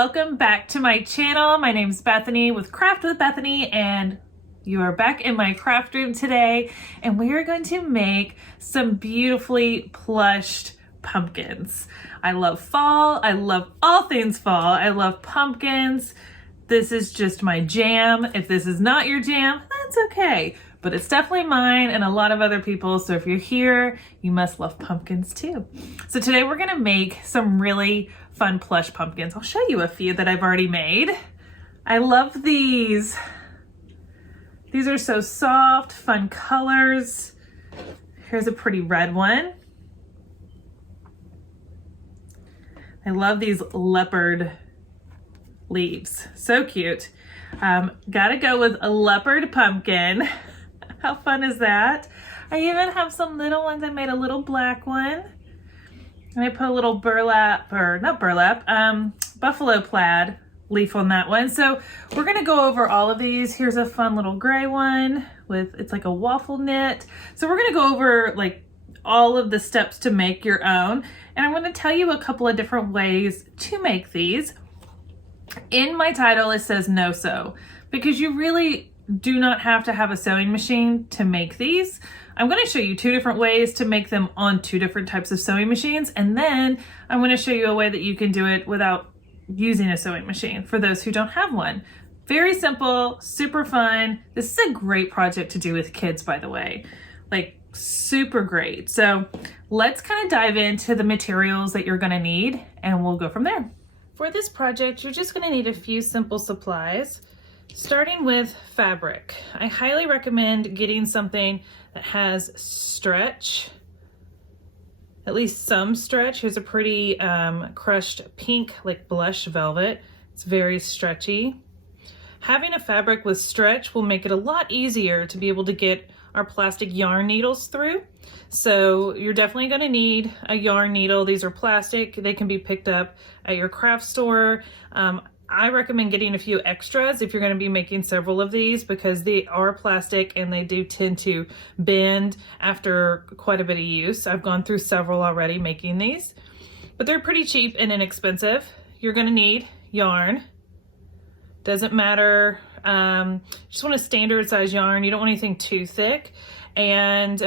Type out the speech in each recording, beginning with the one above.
Welcome back to my channel. My name's Bethany with Craft with Bethany, and you are back in my craft room today, and we are going to make some beautifully plushed pumpkins. I love fall. I love all things fall. I love pumpkins. This is just my jam. If this is not your jam, that's okay. But it's definitely mine and a lot of other people. So if you're here, you must love pumpkins too. So today we're gonna make some really fun plush pumpkins. I'll show you a few that I've already made. I love these. These are so soft, fun colors. Here's a pretty red one. I love these leopard leaves, so cute. Gotta go with a leopard pumpkin. How fun is that? I even have some little ones. I made a little black one. And I put a little burlap, or not burlap, buffalo plaid leaf on that one. So we're gonna go over all of these. Here's a fun little gray one with, it's like a waffle knit. So we're gonna go over like all of the steps to make your own. And I'm gonna tell you a couple of different ways to make these. In my title, it says no sew, because you really do not have to have a sewing machine to make these. I'm going to show you two different ways to make them on two different types of sewing machines, and then I'm going to show you a way that you can do it without using a sewing machine for those who don't have one. Very simple, super fun. This is a great project to do with kids, by the way. Like, super great. So let's kind of dive into the materials that you're going to need, and we'll go from there. For this project, you're just going to need a few simple supplies. Starting with fabric. I highly recommend getting something that has stretch, at least some stretch. Here's a pretty crushed pink, like blush velvet. It's very stretchy. Having a fabric with stretch will make it a lot easier to be able to get our plastic yarn needles through. So you're definitely going to need a yarn needle. These are plastic. They can be picked up at your craft store. I recommend getting a few extras if you're going to be making several of these, because they are plastic and they do tend to bend after quite a bit of use. I've gone through several already making these, but they're pretty cheap and inexpensive. You're going to need yarn. Doesn't matter. Just want a standard size yarn. You don't want anything too thick. And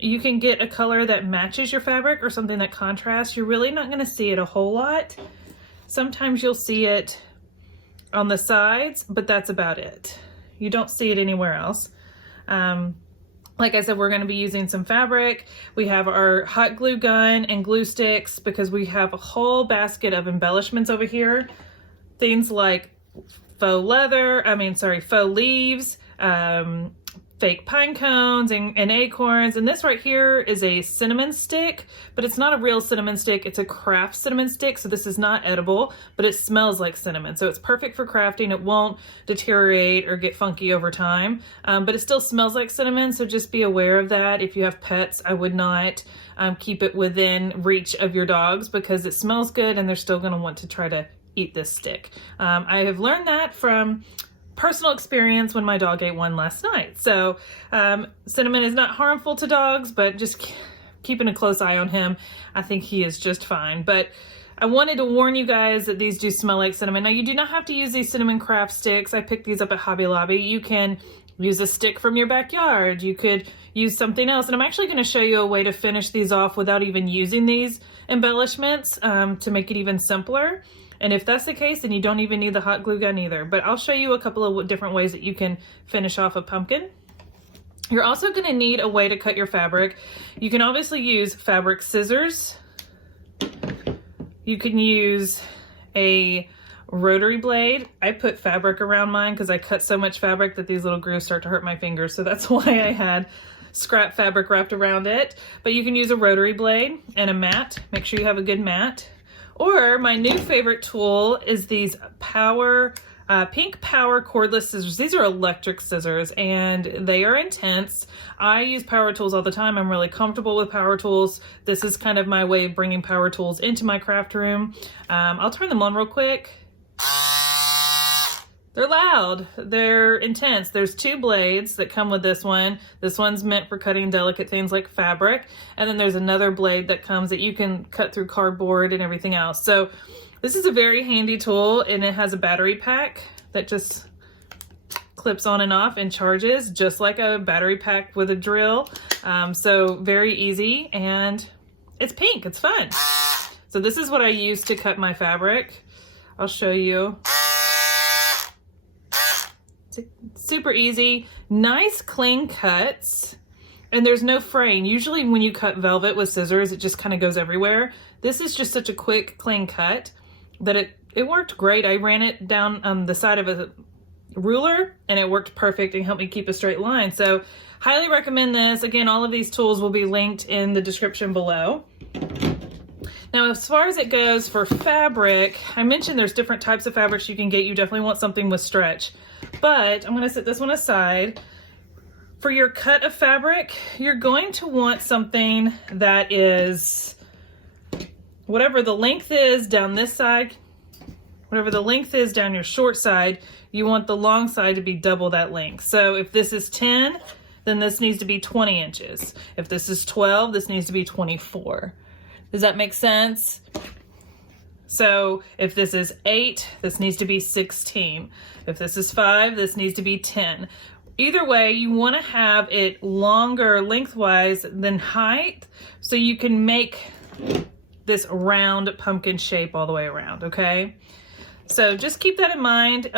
you can get a color that matches your fabric or something that contrasts. You're really not going to see it a whole lot. Sometimes you'll see it on the sides, but that's about it. You don't see it anywhere else. Like I said, we're going to be using some fabric. We have our hot glue gun and glue sticks, because we have a whole basket of embellishments over here. Things like faux leaves, fake pine cones and acorns. And this right here is a cinnamon stick, but it's not a real cinnamon stick. It's a craft cinnamon stick. So this is not edible, but it smells like cinnamon. So it's perfect for crafting. It won't deteriorate or get funky over time, but it still smells like cinnamon. So just be aware of that. If you have pets, I would not keep it within reach of your dogs, because it smells good and they're still going to want to try to eat this stick. I have learned that from personal experience when my dog ate one last night. So cinnamon is not harmful to dogs, but just keeping a close eye on him. I think he is just fine. But I wanted to warn you guys that these do smell like cinnamon. Now, you do not have to use these cinnamon craft sticks. I picked these up at Hobby Lobby. You can use a stick from your backyard. You could use something else. And I'm actually going to show you a way to finish these off without even using these embellishments to make it even simpler. And if that's the case, then you don't even need the hot glue gun either. But I'll show you a couple of different ways that you can finish off a pumpkin. You're also going to need a way to cut your fabric. You can obviously use fabric scissors. You can use a rotary blade. I put fabric around mine because I cut so much fabric that these little grooves start to hurt my fingers. So that's why I had scrap fabric wrapped around it. But you can use a rotary blade and a mat. Make sure you have a good mat. Or my new favorite tool is these pink power cordless scissors. These are electric scissors and they are intense. I use power tools all the time. I'm really comfortable with power tools. This is kind of my way of bringing power tools into my craft room. I'll turn them on real quick. They're loud, they're intense. There's two blades that come with this one. This one's meant for cutting delicate things like fabric. And then there's another blade that comes that you can cut through cardboard and everything else. So This is a very handy tool, and it has a battery pack that just clips on and off and charges just like a battery pack with a drill. So very easy, and it's pink, it's fun. So this is what I use to cut my fabric. I'll show you. It's super easy, nice clean cuts, and there's no fraying. Usually when you cut velvet with scissors, it just kind of goes everywhere. This is just such a quick, clean cut that it worked great. I ran it down the side of a ruler and it worked perfect and helped me keep a straight line. So highly recommend this. Again, all of these tools will be linked in the description below. Now, as far as it goes for fabric, I mentioned there's different types of fabrics you can get. You definitely want something with stretch, but I'm going to set this one aside. For your cut of fabric, you're going to want something that is whatever the length is down this side, whatever the length is down your short side, you want the long side to be double that length. So if this is 10, then this needs to be 20 inches. If this is 12, this needs to be 24. Does that make sense? So if this is 8, this needs to be 16. If this is 5, this needs to be 10. Either way, you want to have it longer lengthwise than height so you can make this round pumpkin shape all the way around, okay? So just keep that in mind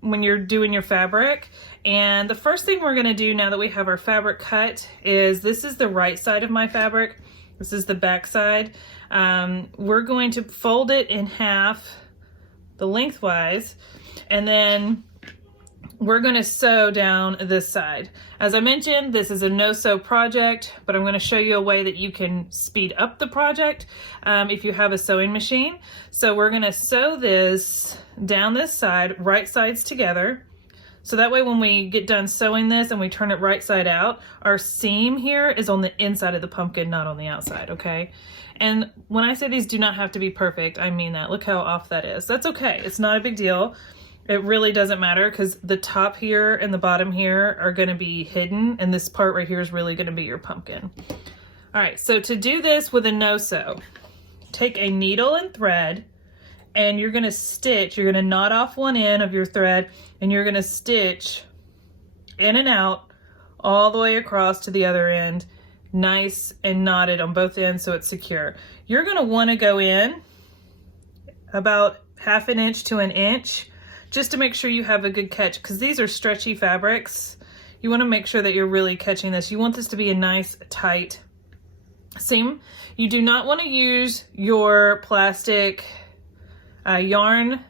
when you're doing your fabric. And the first thing we're going to do now that we have our fabric cut is, this is the right side of my fabric. This is the back side. We're going to fold it in half, the lengthwise, and then we're going to sew down this side. As I mentioned, this is a no-sew project, but I'm going to show you a way that you can speed up the project if you have a sewing machine. So we're going to sew this down this side, right sides together. So that way when we get done sewing this and we turn it right side out, our seam here is on the inside of the pumpkin, not on the outside, okay? And when I say these do not have to be perfect, I mean that. Look how off that is. That's okay. It's not a big deal. It really doesn't matter because the top here and the bottom here are going to be hidden, and this part right here is really going to be your pumpkin. All right, so to do this with a no-sew, take a needle and thread, and you're going to stitch. You're going to knot off one end of your thread, and you're going to stitch in and out all the way across to the other end, nice and knotted on both ends so it's secure. You're going to want to go in about 1/2 inch to 1 inch just to make sure you have a good catch, because these are stretchy fabrics. You want to make sure that you're really catching this. You want this to be a nice tight seam. You do not want to use your plastic yarn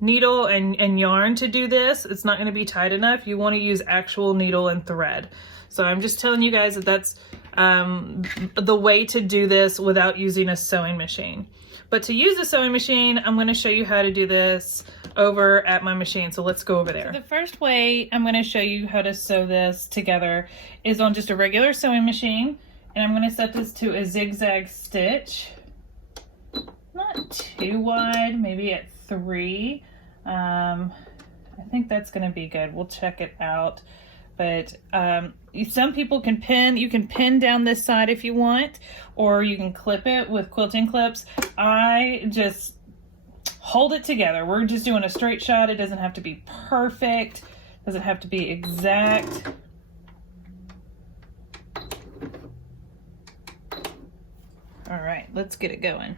needle and yarn to do this. It's not going to be tight enough. You want to use actual needle and thread. So I'm just telling you guys that that's the way to do this without using a sewing machine. But to use a sewing machine, I'm going to show you how to do this over at my machine. So let's go over there. So the first way I'm going to show you how to sew this together is on just a regular sewing machine. And I'm going to set this to a zigzag stitch. Not too wide, maybe at 3. I think that's going to be good. We'll check it out. But some people can pin. You can pin down this side if you want, or you can clip it with quilting clips. I just hold it together. We're just doing a straight shot. It doesn't have to be perfect. Doesn't have to be exact. All right, let's get it going.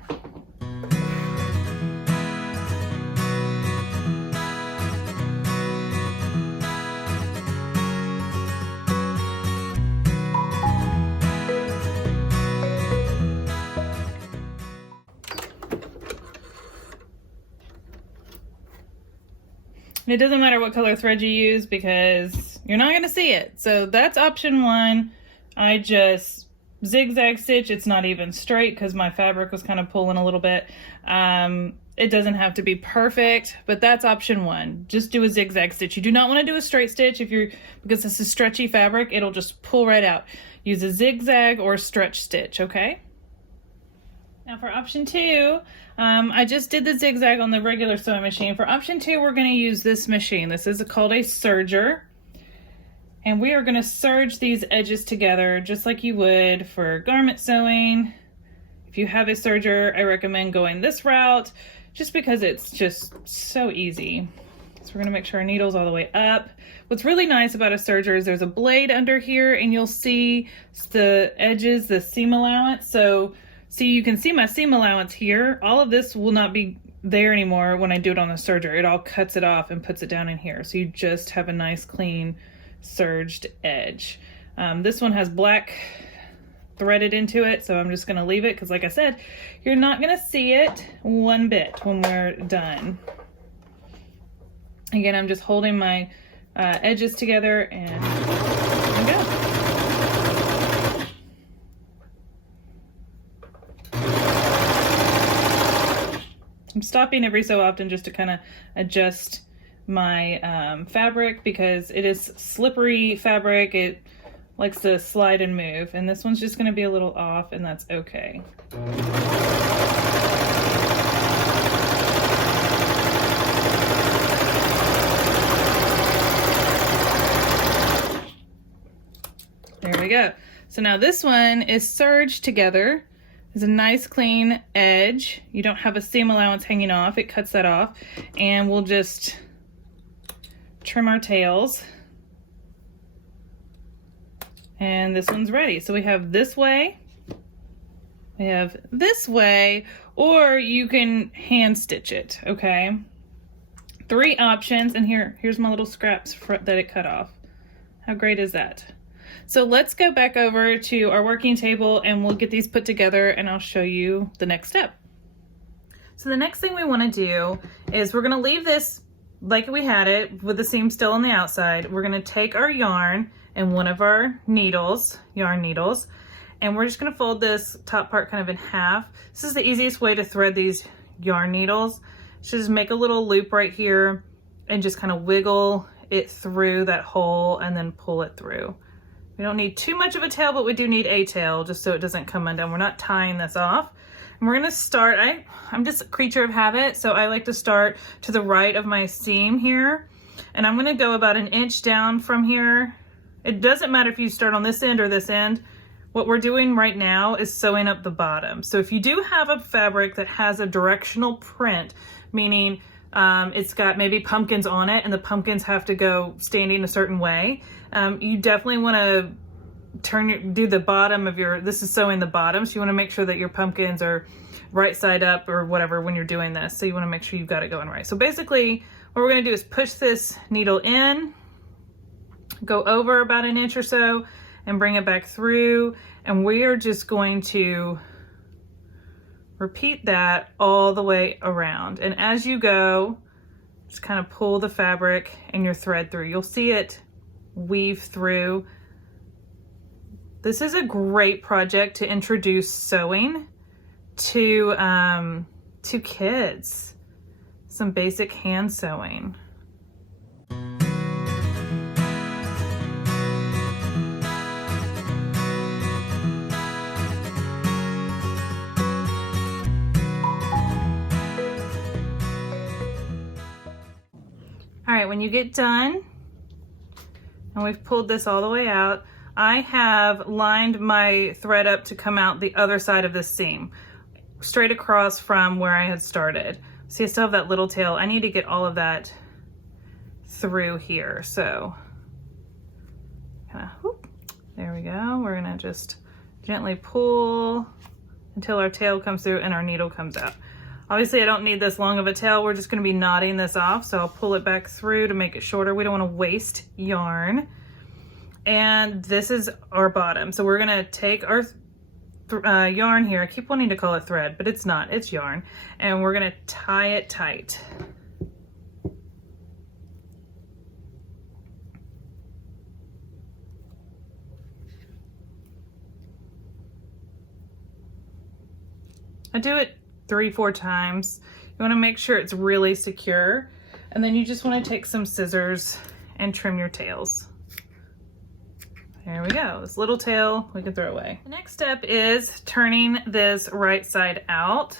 And it doesn't matter what color thread you use because you're not going to see it. So that's option 1. I just zigzag stitch. It's not even straight because my fabric was kind of pulling a little bit. It doesn't have to be perfect, but that's option 1. Just do a zigzag stitch. You do not want to do a straight stitch because this is stretchy fabric. It'll just pull right out. Use a zigzag or stretch stitch, okay? Now for option 2, I just did the zigzag on the regular sewing machine. For option 2, we're going to use this machine. This is called a serger. And we are going to serge these edges together just like you would for garment sewing. If you have a serger, I recommend going this route. just because it's just so easy. So we're gonna make sure our needle's all the way up. What's really nice about a serger is there's a blade under here, and you'll see the edges, the seam allowance. So see, you can see my seam allowance here. All of this will not be there anymore when I do it on the serger. It all cuts it off and puts it down in here. So you just have a nice clean serged edge. This one has black threaded into it, so I'm just gonna leave it because, like I said, you're not gonna see it one bit when we're done. Again, I'm just holding my edges together and go. I'm stopping every so often just to kind of adjust my fabric because it is slippery fabric. It likes to slide and move, and this one's just going to be a little off, and that's okay. There we go. So now this one is serged together. There's a nice clean edge. You don't have a seam allowance hanging off. It cuts that off. And we'll just trim our tails. And this one's ready. So we have this way, we have this way, or you can hand stitch it, okay? 3 options, and here's my little scraps that it cut off. How great is that? So let's go back over to our working table and we'll get these put together and I'll show you the next step. So the next thing we want to do is we're going to leave this like we had it with the seam still on the outside. We're going to take our yarn and one of our needles, yarn needles, and we're just going to fold this top part kind of in half. This is the easiest way to thread these yarn needles. So just make a little loop right here and just kind of wiggle it through that hole and then pull it through. We don't need too much of a tail, but we do need a tail just so it doesn't come undone. We're not tying this off. And we're gonna start, I'm just a creature of habit, so I like to start to the right of my seam here. And I'm gonna go about 1 inch down from here. It doesn't matter if you start on this end or this end. What we're doing right now is sewing up the bottom. So if you do have a fabric that has a directional print, meaning it's got maybe pumpkins on it and the pumpkins have to go standing a certain way, you definitely want to do the bottom of your, this is sewing the bottom, so you want to make sure that your pumpkins are right side up or whatever when you're doing this. So you want to make sure you've got it going right. So basically what we're going to do is push this needle in, go over about 1 inch or so and bring it back through, and we are just going to repeat that all the way around. And as you go, just kind of pull the fabric and your thread through. You'll see it weave through. This is a great project to introduce sewing to kids. Some basic hand sewing. All right, when you get done, and we've pulled this all the way out, I have lined my thread up to come out the other side of this seam, straight across from where I had started. See, I still have that little tail. I need to get all of that through here. So, kind of, whoop, there we go. We're gonna just gently pull until our tail comes through and our needle comes out. Obviously, I don't need this long of a tail. We're just going to be knotting this off, so I'll pull it back through to make it shorter. We don't want to waste yarn. And this is our bottom. So we're going to take our yarn here. I keep wanting to call it thread, but it's not. It's yarn. And we're going to tie it tight. I do it 3-4 times. You want to make sure it's really secure, and then you just want to take some scissors and trim your tails. There we go. This little tail we can throw away. The next step is turning this right side out.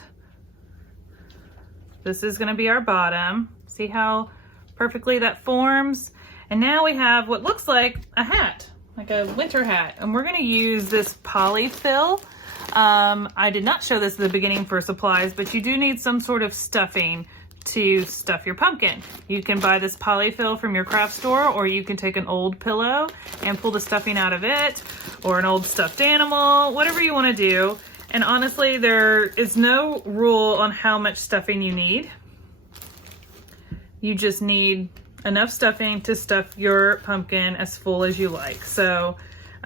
This is going to be our bottom. See how perfectly that forms? And now we have what looks like a hat, like a winter hat, and we're going to use this polyfill. I did not show this at the beginning for supplies, but you do need some sort of stuffing to stuff your pumpkin. You can buy this polyfill from your craft store, or you can take an old pillow and pull the stuffing out of it, or an old stuffed animal, whatever you want to do. And honestly, there is no rule on how much stuffing you need. You just need enough stuffing to stuff your pumpkin as full as you like. So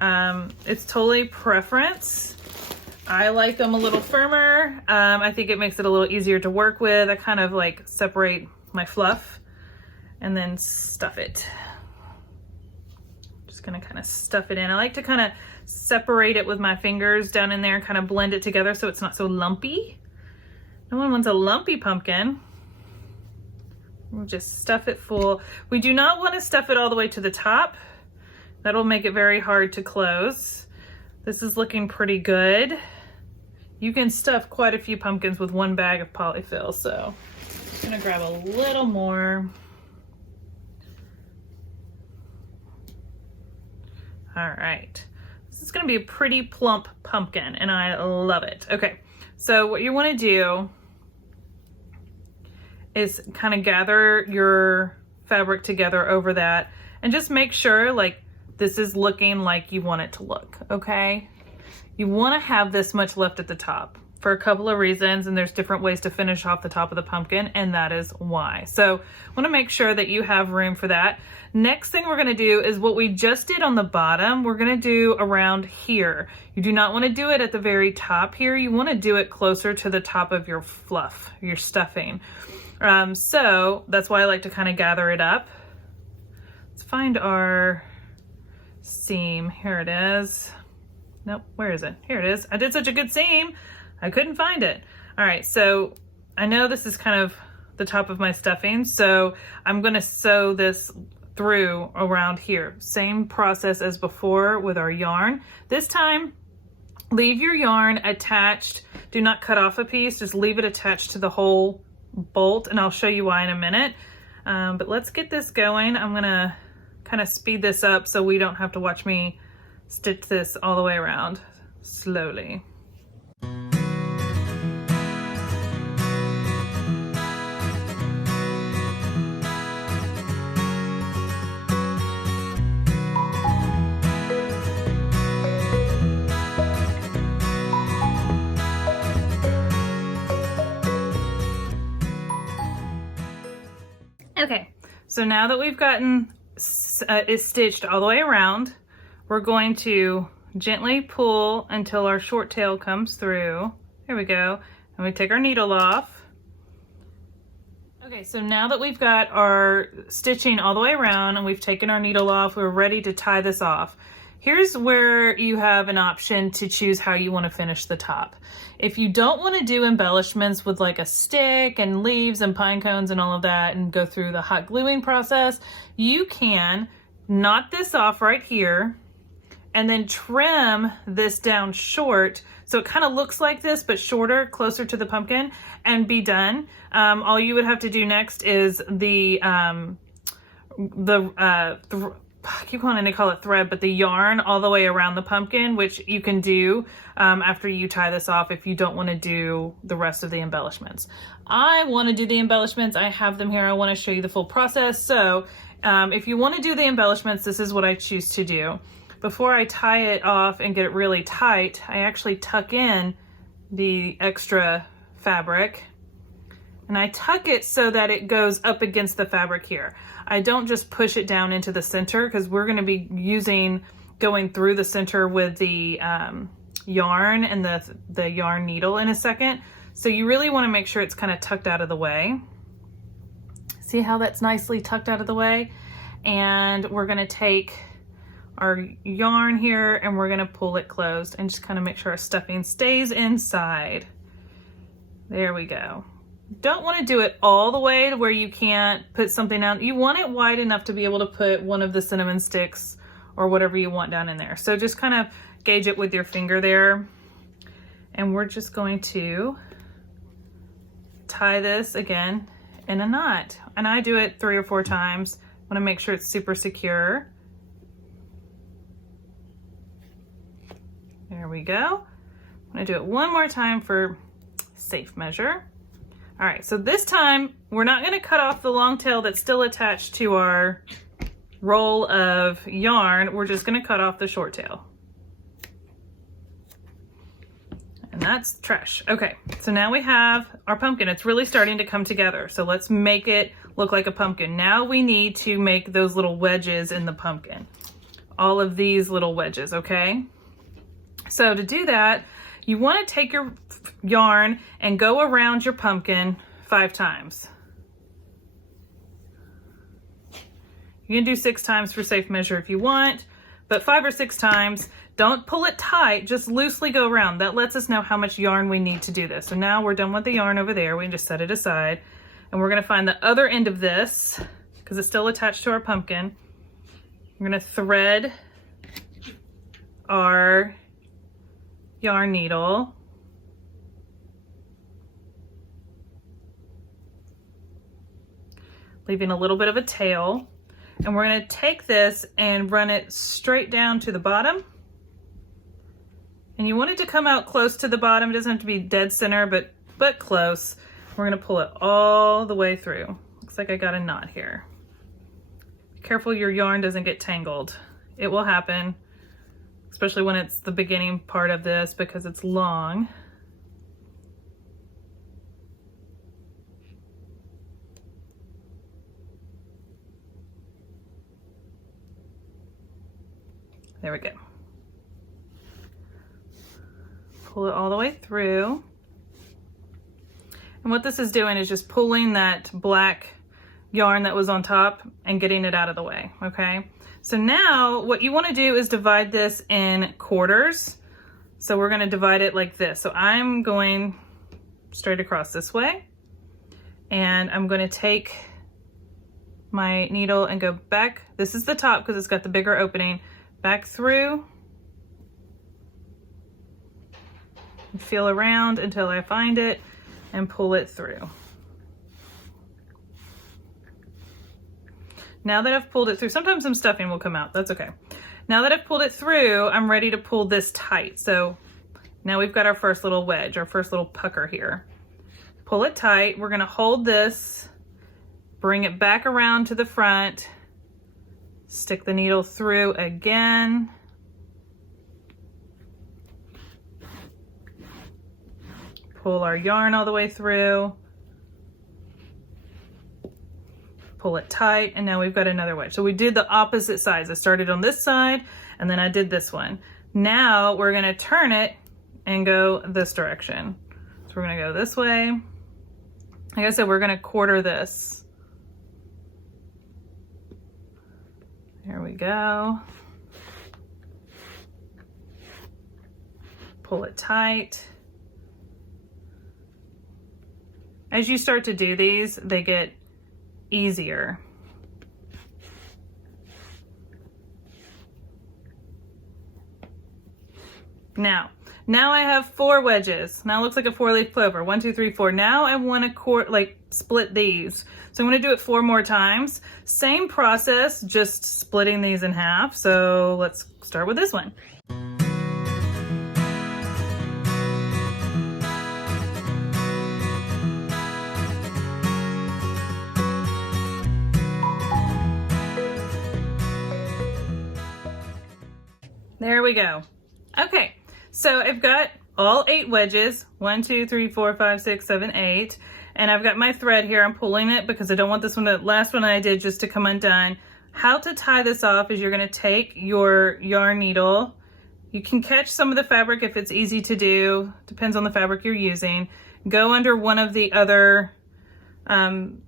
it's totally preference. I like them a little firmer. I think it makes it a little easier to work with. I kind of like separate my fluff and then stuff it. Just gonna kind of stuff it in. I like to kind of separate it with my fingers down in there and kind of blend it together so it's not so lumpy. No one wants a lumpy pumpkin. We'll just stuff it full. We do not want to stuff it all the way to the top. That'll make it very hard to close. This is looking pretty good. You can stuff quite a few pumpkins with one bag of polyfill, so I'm just gonna grab a little more. All right, this is gonna be a pretty plump pumpkin and I love it. Okay, so what you wanna do is kind of gather your fabric together over that and just make sure like this is looking like you want it to look, okay? You want to have this much left at the top for a couple of reasons, and there's different ways to finish off the top of the pumpkin, and that is why. So I want to make sure that you have room for that. Next thing we're going to do is what we just did on the bottom, we're going to do around here. You do not want to do it at the very top here. You want to do it closer to the top of your fluff, your stuffing. So that's why I like to kind of gather it up. Let's find our seam. Here it is. Nope, where is it? Here it is. I did such a good seam, I couldn't find it. All right, so I know this is kind of the top of my stuffing, so I'm gonna sew this through around here. Same process as before with our yarn. This time, leave your yarn attached. Do not cut off a piece, just leave it attached to the whole bolt, and I'll show you why in a minute. But let's get this going. I'm gonna kind of speed this up so we don't have to watch me stitch this all the way around slowly. Okay, so now that we've gotten it stitched all the way around, we're going to gently pull until our short tail comes through. Here we go. And we take our needle off. Okay, so now that we've got our stitching all the way around and we've taken our needle off, we're ready to tie this off. Here's where you have an option to choose how you want to finish the top. If you don't want to do embellishments with like a stick and leaves and pine cones and all of that and go through the hot gluing process, you can knot this off right here and then trim this down short so it kind of looks like this but shorter, closer to the pumpkin, and be done. All you would have to do next is I keep wanting to call it thread, but the yarn all the way around the pumpkin, which you can do after you tie this off if you don't want to do the rest of the embellishments. I want to do the embellishments. I have them here. I want to show you the full process. So if you want to do the embellishments, this is what I choose to do. Before I tie it off and get it really tight, I actually tuck in the extra fabric, and I tuck it so that it goes up against the fabric here. I don't just push it down into the center because we're going to be going through the center with the yarn and the yarn needle in a second. So you really want to make sure it's kind of tucked out of the way. See how that's nicely tucked out of the way? And we're going to take our yarn here and we're going to pull it closed and just kind of make sure our stuffing stays inside. There we go. Don't want to do it all the way to where you can't put something down. You want it wide enough to be able to put one of the cinnamon sticks or whatever you want down in there. So just kind of gauge it with your finger there. And we're just going to tie this again in a knot. And I do it 3 or 4 times. I want to make sure it's super secure. There we go. I'm gonna do it one more time for safe measure. All right, so this time we're not gonna cut off the long tail that's still attached to our roll of yarn. We're just gonna cut off the short tail. And that's trash. Okay, so now we have our pumpkin. It's really starting to come together. So let's make it look like a pumpkin. Now we need to make those little wedges in the pumpkin. All of these little wedges, okay? So to do that, you want to take your yarn and go around your pumpkin 5 times. You can do 6 times for safe measure if you want, but 5 or 6 times. Don't pull it tight, just loosely go around. That lets us know how much yarn we need to do this. So now we're done with the yarn over there. We can just set it aside. And we're gonna find the other end of this, because it's still attached to our pumpkin. We're gonna thread our yarn needle. Leaving a little bit of a tail. And we're gonna take this and run it straight down to the bottom. And you want it to come out close to the bottom. It doesn't have to be dead center, but close. We're gonna pull it all the way through. Looks like I got a knot here. Be careful your yarn doesn't get tangled. It will happen, especially when it's the beginning part of this because it's long. There we go. Pull it all the way through. And what this is doing is just pulling that black yarn that was on top and getting it out of the way, okay? So now what you want to do is divide this in quarters. So we're going to divide it like this. So I'm going straight across this way, and I'm going to take my needle and go back. This is the top because it's got the bigger opening. Back through. Feel around until I find it and pull it through. Now that I've pulled it through, sometimes some stuffing will come out, that's okay. Now that I've pulled it through, I'm ready to pull this tight. So now we've got our first little wedge, our first little pucker here. Pull it tight, we're gonna hold this, bring it back around to the front, stick the needle through again. Pull our yarn all the way through. Pull it tight, and now we've got another wedge. So we did the opposite sides. I started on this side, and then I did this one. Now we're gonna turn it and go this direction. So we're gonna go this way. Like I said, we're gonna quarter this. There we go. Pull it tight. As you start to do these, they get easier. Now I have 4 wedges. Now it looks like a 4-leaf clover. 1, 2, 3, 4. Now I want to split these. So I'm going to do it 4 more times. Same process, just splitting these in half. So let's start with this one. There we go. Okay, so I've got all 8 wedges, 1, 2, 3, 4, 5, 6, 7, 8, and I've got my thread here. I'm pulling it because I don't want this one, the last one I did, just to come undone. How to tie this off is you're going to take your yarn needle. You can catch some of the fabric if it's easy to do, depends on the fabric you're using. Go under one of the other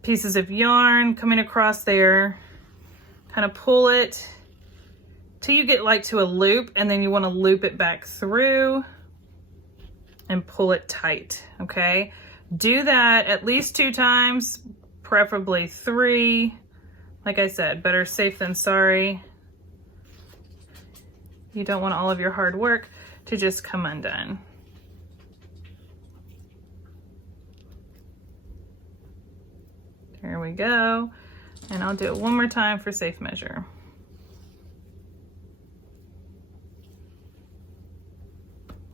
pieces of yarn coming across there, kind of pull it till you get like to a loop, and then you want to loop it back through and pull it tight, okay? Do that at least 2 times, preferably 3. Like I said, better safe than sorry. You don't want all of your hard work to just come undone. There we go. And I'll do it one more time for safe measure.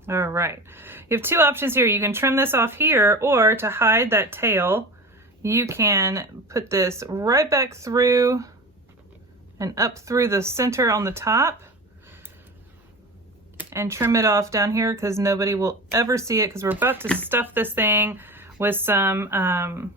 All right. You have two options here. You can trim this off here, or to hide that tail, you can put this right back through and up through the center on the top and trim it off down here because nobody will ever see it because we're about to stuff this thing with some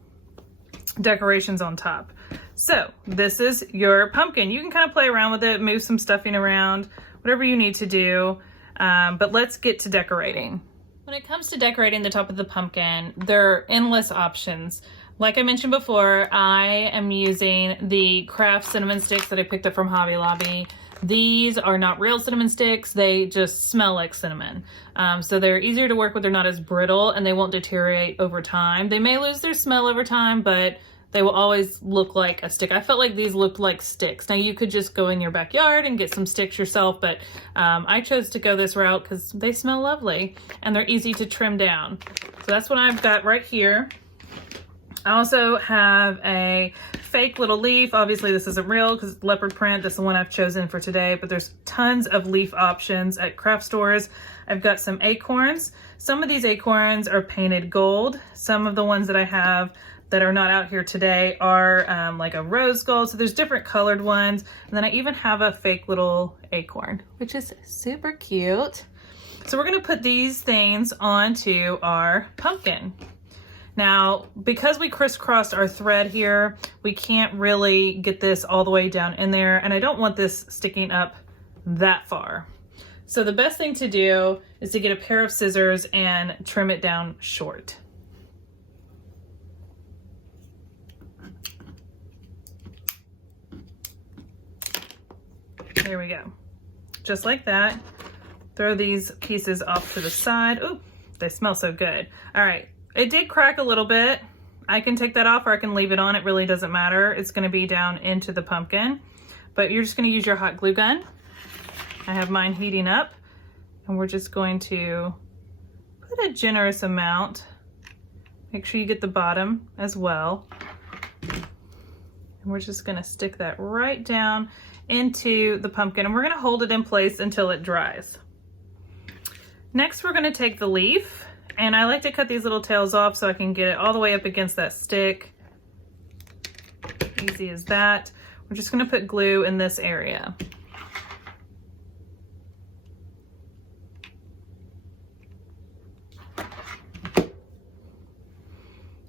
decorations on top. So this is your pumpkin. You can kind of play around with it, move some stuffing around, whatever you need to do, but let's get to decorating. When it comes to decorating the top of the pumpkin, there are endless options. Like I mentioned before, I am using the craft cinnamon sticks that I picked up from Hobby Lobby. These are not real cinnamon sticks, they just smell like cinnamon. So they're easier to work with, they're not as brittle, and they won't deteriorate over time. They may lose their smell over time, but they will always look like a stick. I felt like these looked like sticks. Now you could just go in your backyard and get some sticks yourself, but I chose to go this route because they smell lovely and they're easy to trim down. So that's what I've got right here. I also have a fake little leaf. Obviously this isn't real because it's leopard print. This is the one I've chosen for today, but there's tons of leaf options at craft stores. I've got some acorns. Some of these acorns are painted gold. Some of the ones that I have that are not out here today are like a rose gold. So there's different colored ones. And then I even have a fake little acorn, which is super cute. So we're gonna put these things onto our pumpkin. Now, because we crisscrossed our thread here, we can't really get this all the way down in there, and I don't want this sticking up that far. So the best thing to do is to get a pair of scissors and trim it down short. There we go. Just like that. Throw these pieces off to the side. Ooh, they smell so good. All right. It did crack a little bit. I can take that off or I can leave it on. It really doesn't matter. It's going to be down into the pumpkin. But you're just going to use your hot glue gun. I have mine heating up. And we're just going to put a generous amount. Make sure you get the bottom as well. And we're just going to stick that right down into the pumpkin. And we're going to hold it in place until it dries. Next, we're going to take the leaf. And I like to cut these little tails off so I can get it all the way up against that stick. Easy as that. We're just going to put glue in this area. And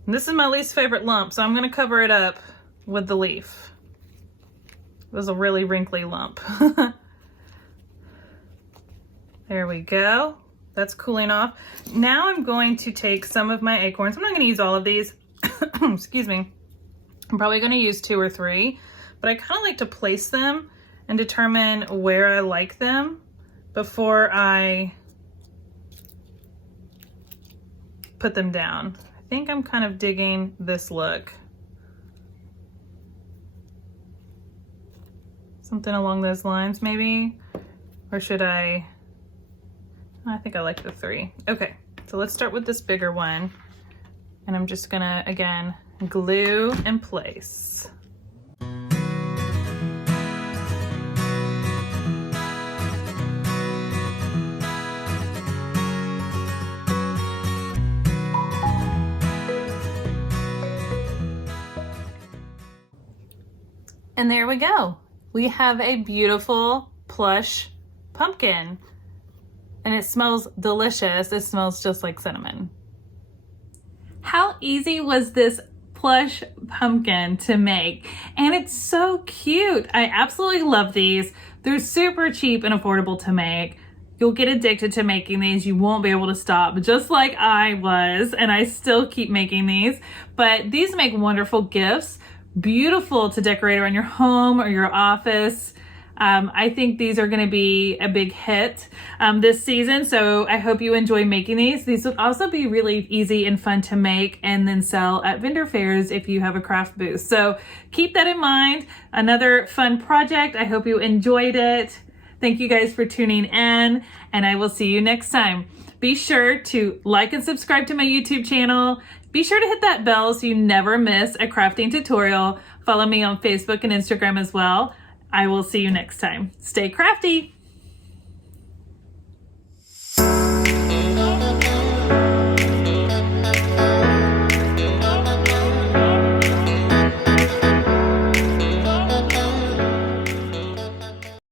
this is my least favorite lump, so I'm going to cover it up with the leaf. It was a really wrinkly lump. There we go. That's cooling off. Now I'm going to take some of my acorns. I'm not going to use all of these. Excuse me. I'm probably going to use 2 or 3, but I kind of like to place them and determine where I like them before I put them down. I think I'm kind of digging this look. Something along those lines maybe, or should I think I like the 3. Okay, so let's start with this bigger one. And I'm just gonna, again, glue in place. And there we go. We have a beautiful plush pumpkin. And it smells delicious. It smells just like cinnamon. How easy was this plush pumpkin to make? And it's so cute. I absolutely love these. They're super cheap and affordable to make. You'll get addicted to making these. You won't be able to stop, just like I was, and I still keep making these. But these make wonderful gifts, beautiful to decorate around your home or your office. I think these are going to be a big hit this season, so I hope you enjoy making these. These will also be really easy and fun to make and then sell at vendor fairs if you have a craft booth. So keep that in mind. Another fun project. I hope you enjoyed it. Thank you guys for tuning in, and I will see you next time. Be sure to like and subscribe to my YouTube channel. Be sure to hit that bell so you never miss a crafting tutorial. Follow me on Facebook and Instagram as well. I will see you next time. Stay crafty.